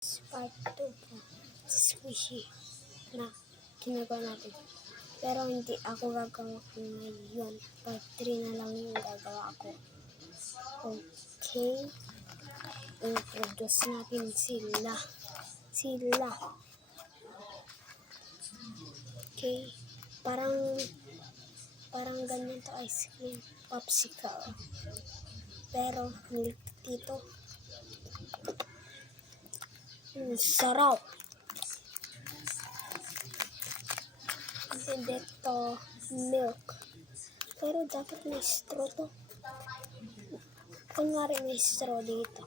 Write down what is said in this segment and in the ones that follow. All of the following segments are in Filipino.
Part 2 po. Squishy na ginagawa natin. Pero hindi ako gagawa ko ngayon. Part 3 na lang yung gagawa ko. Okay. Introduce natin sila. Okay. Parang ganyan to ice cream. Popsicle. Pero nilikit dito. Sarap. And ito, milk. Pero dapat may straw to. Kunwari may straw dito.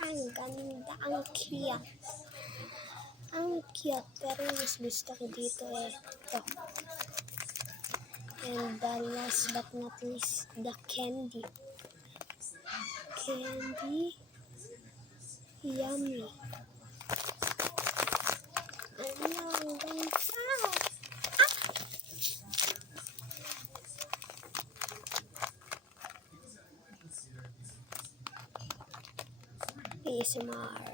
Ang ganda, ang cute. Ang cute, pero mas gusto ko dito ito. And the last but not least, the candy. Yummy. Ayun, guys. ASMR.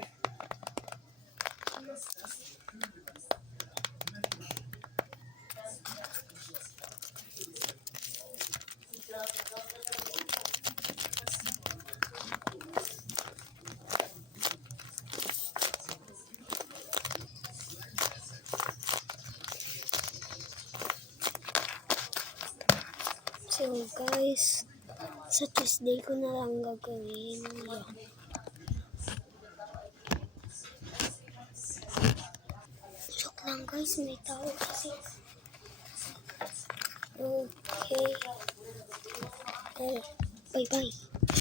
So guys, sa Tuesday ko na lang gagawin yun. Joke lang guys, may tao kasi. Okay. Bye bye.